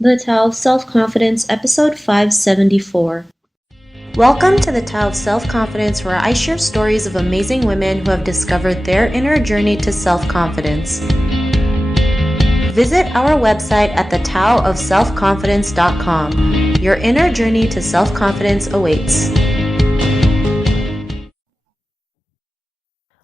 The Tao of Self-Confidence, episode 574. Welcome to the Tao of Self-Confidence, where I share stories of amazing women who have discovered their inner journey to self-confidence. Visit our website at thetaoofselfconfidence.com. Your inner journey to self-confidence awaits.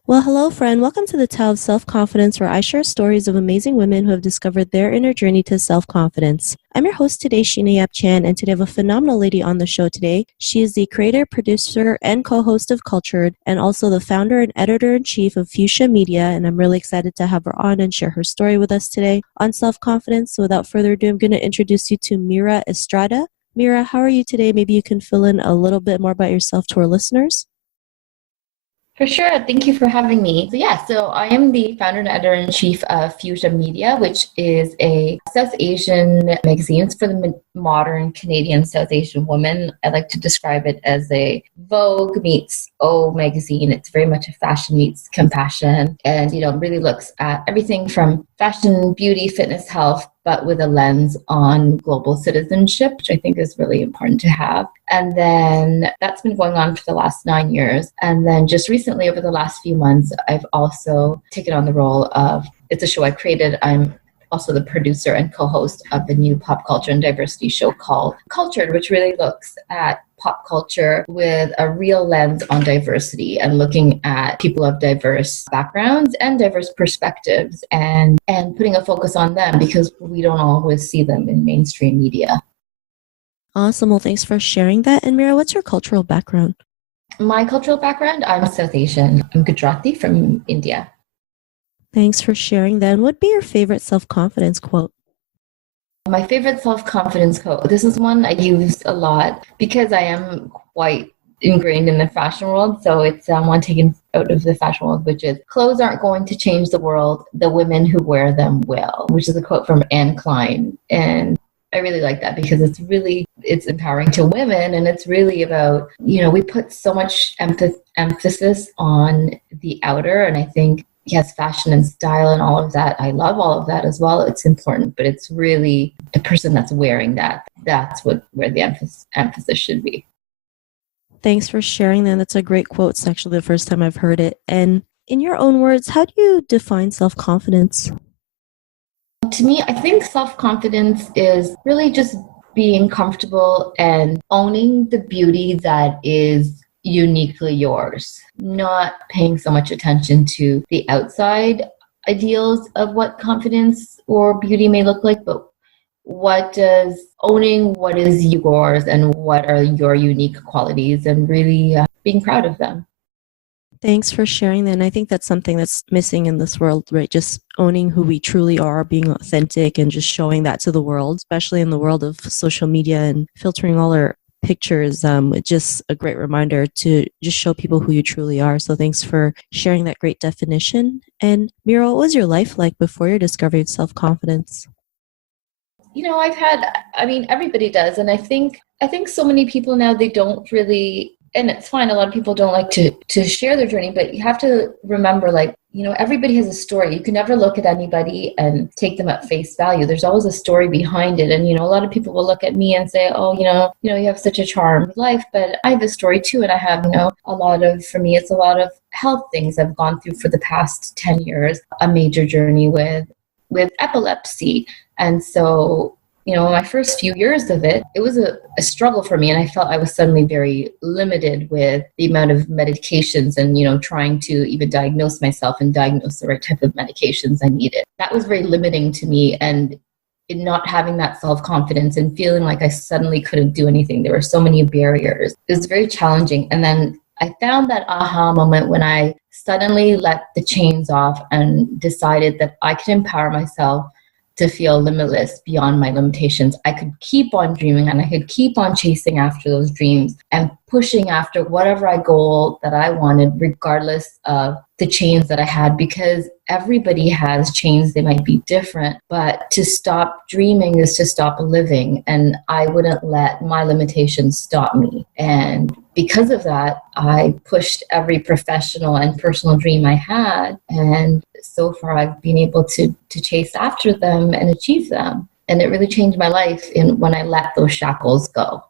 Well, hello, friend. Welcome to the Tao of Self-Confidence, where I share stories of amazing women who have discovered their inner journey to self-confidence. I'm your host today, Sheena Yap Chan, and today I have a phenomenal lady on the show today. She is the creator, producer, and co-host of kultur'D, and also the founder and editor-in-chief of FUSIA Media, and I'm really excited to have her on and share her story with us today on self-confidence. So without further ado, I'm going to introduce you to Meera Estrada. Meera, how are you today? Maybe you can fill in a little bit more about yourself to our listeners. For sure. Thank you for having me. So I am the founder and editor-in-chief of FUSIA Media, which is a South Asian magazine for the modern Canadian South Asian woman. I like to describe it as a Vogue meets O magazine. It's very much a fashion meets compassion, and really looks at everything from fashion, beauty, fitness, health, but with a lens on global citizenship, which I think is really important to have. And then that's been going on for the last 9 years. And then just recently, over the last few months, I've also taken on the role of, it's a show I created. I'm also the producer and co-host of the new pop culture and diversity show called kultur'D, which really looks at pop culture with a real lens on diversity and looking at people of diverse backgrounds and diverse perspectives and putting a focus on them because we don't always see them in mainstream media. Awesome. Well, thanks for sharing that. And Meera, what's your cultural background? My cultural background, I'm South Asian. I'm Gujarati from India. Thanks for sharing that. And what'd be your favorite self-confidence quote? My favorite self-confidence quote, this is one I use a lot because I am quite ingrained in the fashion world. So it's one taken out of the fashion world, which is, clothes aren't going to change the world. The women who wear them will, which is a quote from Anne Klein. And I really like that because it's empowering to women. And it's really about, we put so much emphasis on the outer. And I think, yes, fashion and style and all of that, I love all of that as well. It's important, but it's really the person that's wearing that. That's where the emphasis should be. Thanks for sharing that. That's a great quote. It's actually the first time I've heard it. And in your own words, how do you define self-confidence? To me, I think self-confidence is really just being comfortable and owning the beauty that is uniquely yours, not paying so much attention to the outside ideals of what confidence or beauty may look like, but owning what is yours and what are your unique qualities and really being proud of them. Thanks for sharing that. And I think that's something that's missing in this world, right? Just owning who we truly are, being authentic and just showing that to the world, especially in the world of social media and filtering all our pictures. It's just a great reminder to just show people who you truly are. So thanks for sharing that great definition. And Meera, what was your life like before your discovery of self-confidence? Everybody does. And I think so many people now, they don't really, and it's fine. A lot of people don't like to share their journey, but you have to remember, everybody has a story. You can never look at anybody and take them at face value. There's always a story behind it. And, a lot of people will look at me and say, oh, you have such a charmed life, but I have a story too. And I have, for me, it's a lot of health things I've gone through for the past 10 years, a major journey with epilepsy. And so, my first few years of it was a struggle for me. And I felt I was suddenly very limited with the amount of medications and, trying to even diagnose myself and diagnose the right type of medications I needed. That was very limiting to me. And in not having that self-confidence and feeling like I suddenly couldn't do anything. There were so many barriers. It was very challenging. And then I found that aha moment when I suddenly let the chains off and decided that I could empower myself to feel limitless beyond my limitations. I could keep on dreaming and I could keep on chasing after those dreams and pushing after whatever goal that I wanted, regardless of the chains that I had, because everybody has chains. They might be different, but to stop dreaming is to stop living. And I wouldn't let my limitations stop me. And because of that, I pushed every professional and personal dream I had. And so far, I've been able to chase after them and achieve them. And it really changed my life when I let those shackles go.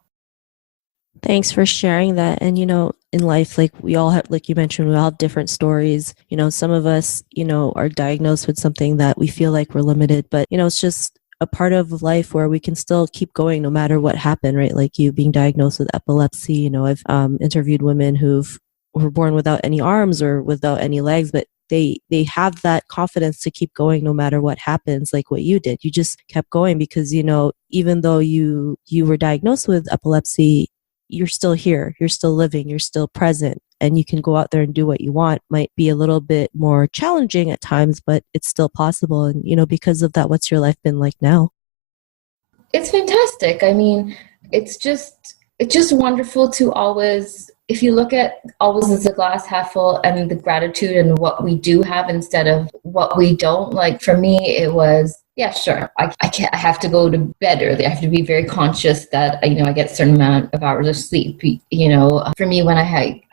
Thanks for sharing that. And, in life, like we all have, like you mentioned, we all have different stories. Some of us, are diagnosed with something that we feel like we're limited, but, it's just a part of life where we can still keep going no matter what happened, right? Like you being diagnosed with epilepsy. I've interviewed women who were born without any arms or without any legs, but they have that confidence to keep going no matter what happens, like what you did. You just kept going because, even though you were diagnosed with epilepsy, you're still here, you're still living, you're still present, and you can go out there and do what you want. Might be a little bit more challenging at times, but it's still possible. And, because of that, what's your life been like now? It's fantastic. I mean, it's just wonderful to always, if you look at always as a glass half full and the gratitude and what we do have instead of what we don't. Like for me, it was, yeah, sure, I have to go to bed early. I have to be very conscious that, I get a certain amount of hours of sleep. For me, when I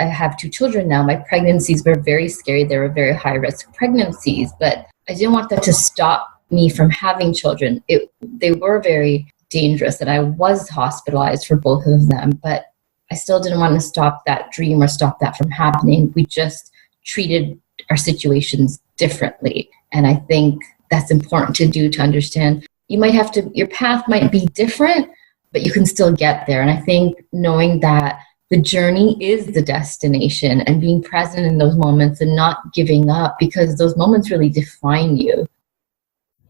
have 2 children now, my pregnancies were very scary. They were very high risk pregnancies, but I didn't want that to stop me from having children. They were very dangerous and I was hospitalized for both of them, but I still didn't want to stop that dream or stop that from happening. We just treated our situations differently. And I think that's important to do, to understand. Your path might be different, but you can still get there. And I think knowing that the journey is the destination and being present in those moments and not giving up, because those moments really define you.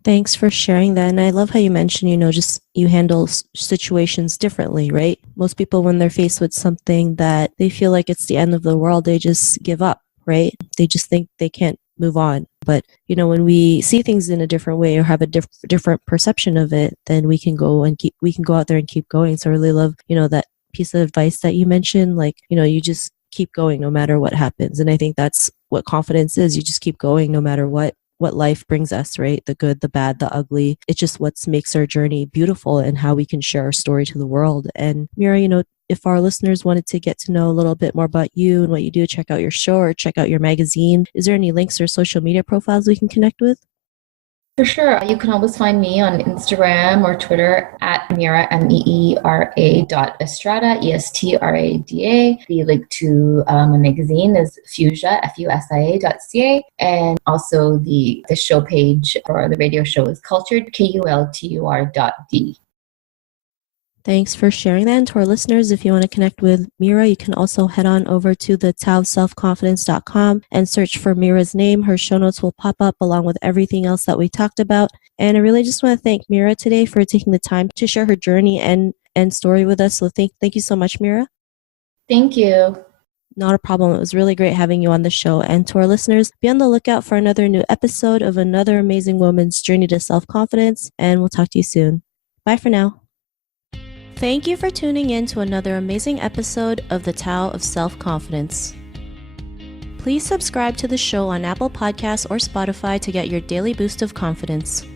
Thanks for sharing that. And I love how you mentioned, just you handle situations differently, right? Most people, when they're faced with something that they feel like it's the end of the world, they just give up, right? They just think they can't move on. But, when we see things in a different way or have a different perception of it, then we can go out there and keep going. So I really love, that piece of advice that you mentioned, like, you just keep going no matter what happens. And I think that's what confidence is. You just keep going no matter what life brings us, right? The good, the bad, the ugly. It's just what makes our journey beautiful and how we can share our story to the world. And Meera, if our listeners wanted to get to know a little bit more about you and what you do, check out your show or check out your magazine, is there any links or social media profiles we can connect with? For sure. You can always find me on Instagram or Twitter at Meera, Meera.Estrada, Estrada. The link to a magazine is FUSIA, FUSIA.ca. And also the show page for the radio show is kultur'D, KULTUR.D. Thanks for sharing that. And to our listeners, if you want to connect with Meera, you can also head on over to the selfconfidence.com and search for Meera's name. Her show notes will pop up along with everything else that we talked about. And I really just want to thank Meera today for taking the time to share her journey and story with us. So thank you so much, Meera. Thank you. Not a problem. It was really great having you on the show. And to our listeners, be on the lookout for another new episode of another amazing woman's journey to self-confidence. And we'll talk to you soon. Bye for now. Thank you for tuning in to another amazing episode of the Tao of Self-Confidence. Please subscribe to the show on Apple Podcasts or Spotify to get your daily boost of confidence.